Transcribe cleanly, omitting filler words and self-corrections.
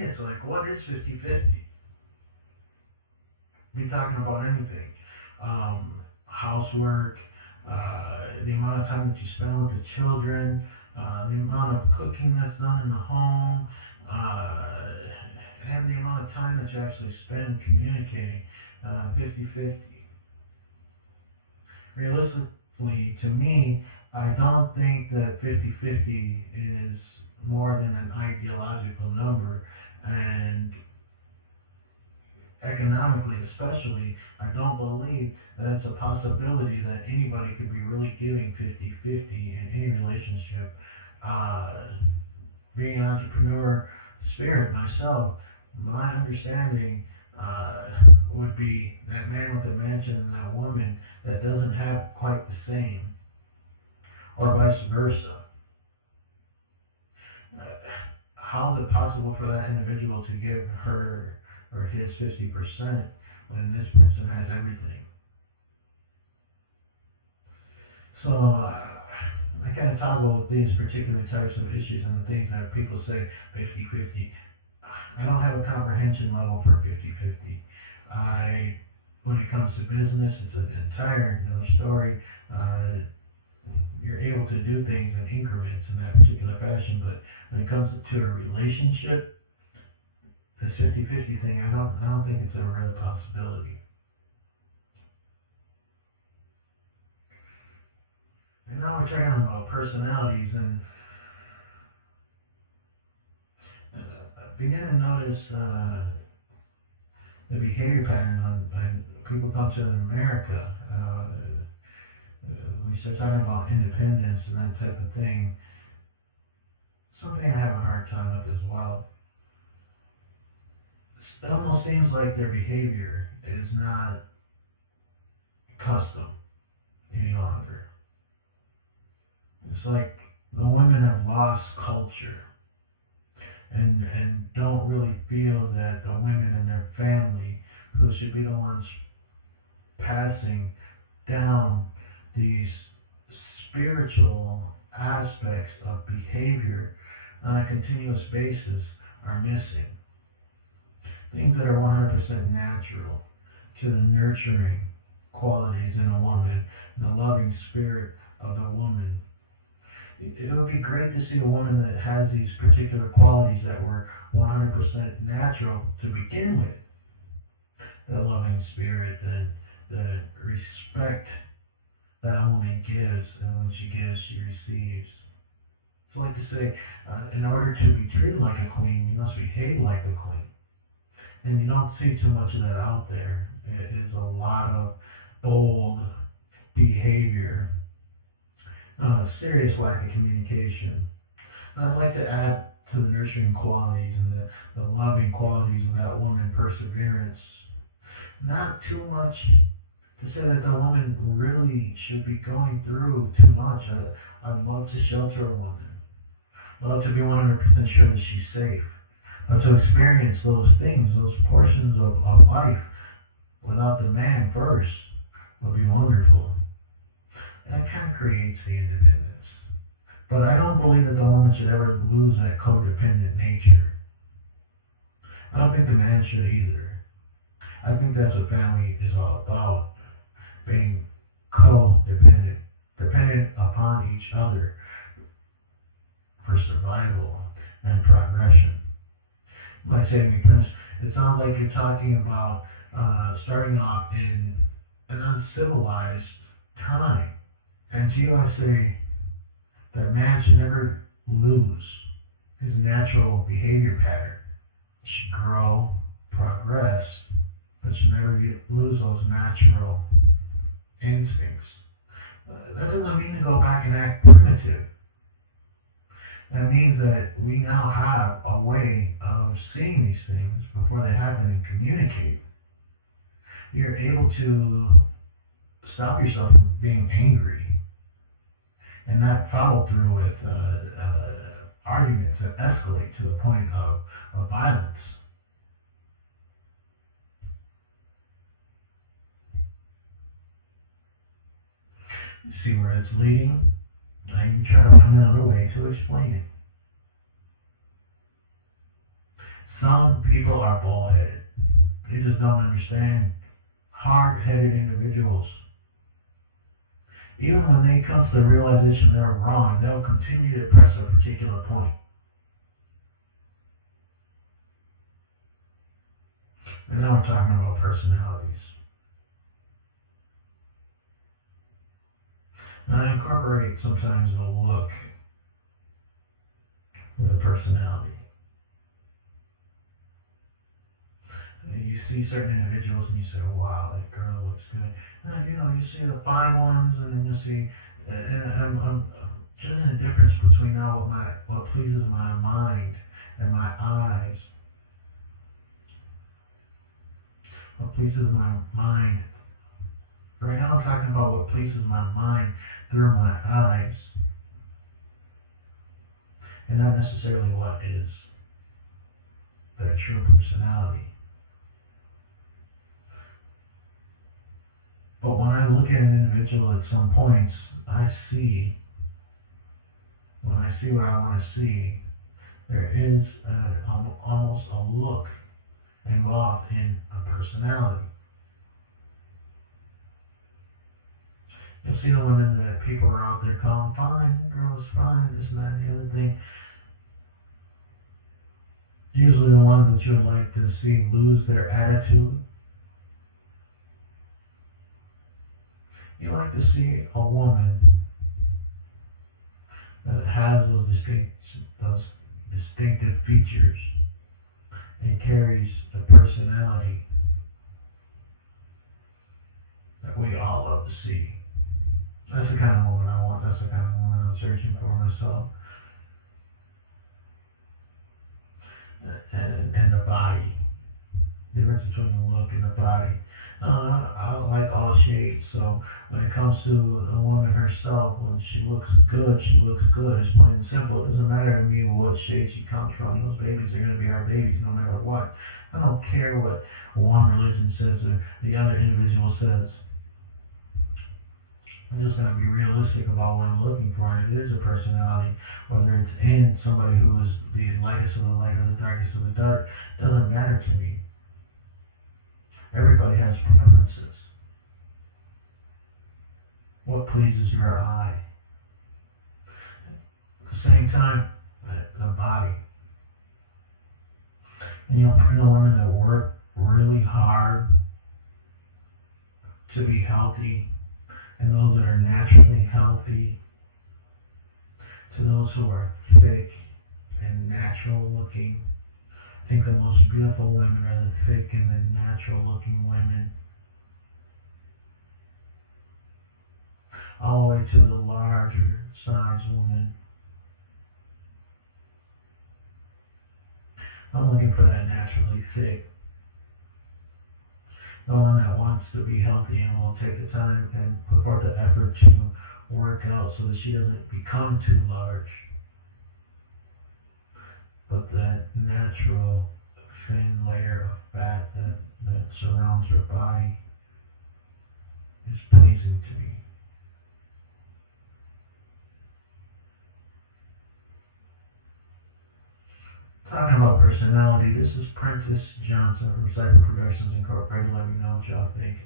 me, it's like, what is 50-50? Be talking about anything. Housework, the amount of time that you spend with the children, the amount of cooking that's done in the home, uh, and the amount of time that you actually spend communicating. 50-50. Realistically, to me, I don't think that 50-50 is more than an ideological number. And economically especially, I don't believe that it's a possibility that anybody could be really giving 50-50 in any relationship. Uh, Being an entrepreneur spirit myself, my understanding uh, would be that man with a mansion and that woman that doesn't have quite the same, or vice versa. Uh, how is it possible for that individual to give her or his 50% when this person has everything? So I kind of toggle with these particular types of issues and the things that people say 50-50. I don't have a comprehension level for 50-50. When it comes to business, it's an entire another story. Uh, you're able to do things in increments in that particular fashion, but when it comes to a relationship, this 50-50 thing, I don't think it's a real possibility. And now we're talking about personalities, and begin to notice the behavior pattern on people come to America. When we start talking about independence and that type of thing, something I have a hard time with as well. It almost seems like their behavior is not custom any longer. It's like the women have lost culture and don't really feel that the women in their family, who should be the ones passing down these spiritual aspects of behavior on a continuous basis, are missing. Things that are 100% natural to the nurturing qualities in a woman and the loving spirit of the woman. It would be great to see a woman that has these particular qualities that were 100% natural to begin with. The loving spirit, the respect that a woman gives, and when she gives, she receives. So I like to say, in order to be treated like a queen, you must behave like a queen. And you don't see too much of that out there. It is a lot of bold behavior, serious lack of communication. And I'd like to add to the nurturing qualities and the loving qualities of that woman, perseverance. Not too much to say that the woman really should be going through too much. I'd love to shelter a woman. Love to be 100% sure that she's safe. But to experience those things, those portions of life without the man first would be wonderful. That kind of creates the independence. But I don't believe that the woman should ever lose that codependent nature. I don't think the man should either. I think that's what family is all about, being codependent, dependent upon each other for survival and progression. You might say to me, Prince, it sounds like you're talking about starting off in an uncivilized time. And to you I say that man should never lose his natural behavior pattern. He should grow, progress, but should never lose those natural instincts. That doesn't mean to go back and act primitive. That means that we now have a way of seeing these things before they happen and communicate. You're able to stop yourself from being angry and not follow through with arguments that escalate to the point of violence. You see where it's leading? I even try to find another way to explain it. Some people are bald-headed. They just don't understand. Hard-headed individuals. Even when they come to the realization they're wrong, they'll continue to press a particular point. And now we're talking about personalities. And I incorporate sometimes the look with a personality. You see certain individuals and you say, wow, that girl looks good. And, you see the fine ones, and then you see, and I'm judging the difference between now what pleases my mind and my eyes. What pleases my mind. Right now I'm talking about what pleases my mind through my eyes, and not necessarily what is their true personality. But when I look at an individual at some points, when I see what I want to see, there is almost a look involved in a personality. You'll see the women that people are out there calling fine, that girl is fine, this and that and the other thing. Usually the ones that you would like to see lose their attitude. You like to see a woman that has those distinctive features and carries a personality that we all love to see. That's the kind of woman I want. That's the kind of woman I'm searching for myself. And the body. The difference between the look and the body. I like all shades, so when it comes to a woman herself, when she looks good, she looks good. It's plain and simple. It doesn't matter to me what shade she comes from. Those babies are going to be our babies no matter what. I don't care what one religion says or the other individual says. I'm just going to be realistic about what I'm looking for, and it is a personality. Whether it's in somebody who is the lightest of the light or the darkest of the dark, doesn't matter to me. Everybody has preferences. What pleases your eye? At the same time, the body. And you'll find the women that work really hard to be healthy, and those that are naturally healthy, to those who are thick and natural looking. I think the most beautiful women are the thick and the natural looking women. All the way to the larger size woman. I'm looking for that naturally thick. The one that wants to be healthy and will take the time and put forth the effort to work out so that she doesn't become too large. But that natural thin layer of fat that surrounds her body is pleasing to me. Talking about personality, this is Prentice Johnson from Cypher Productions Incorporated. Let me know what y'all think.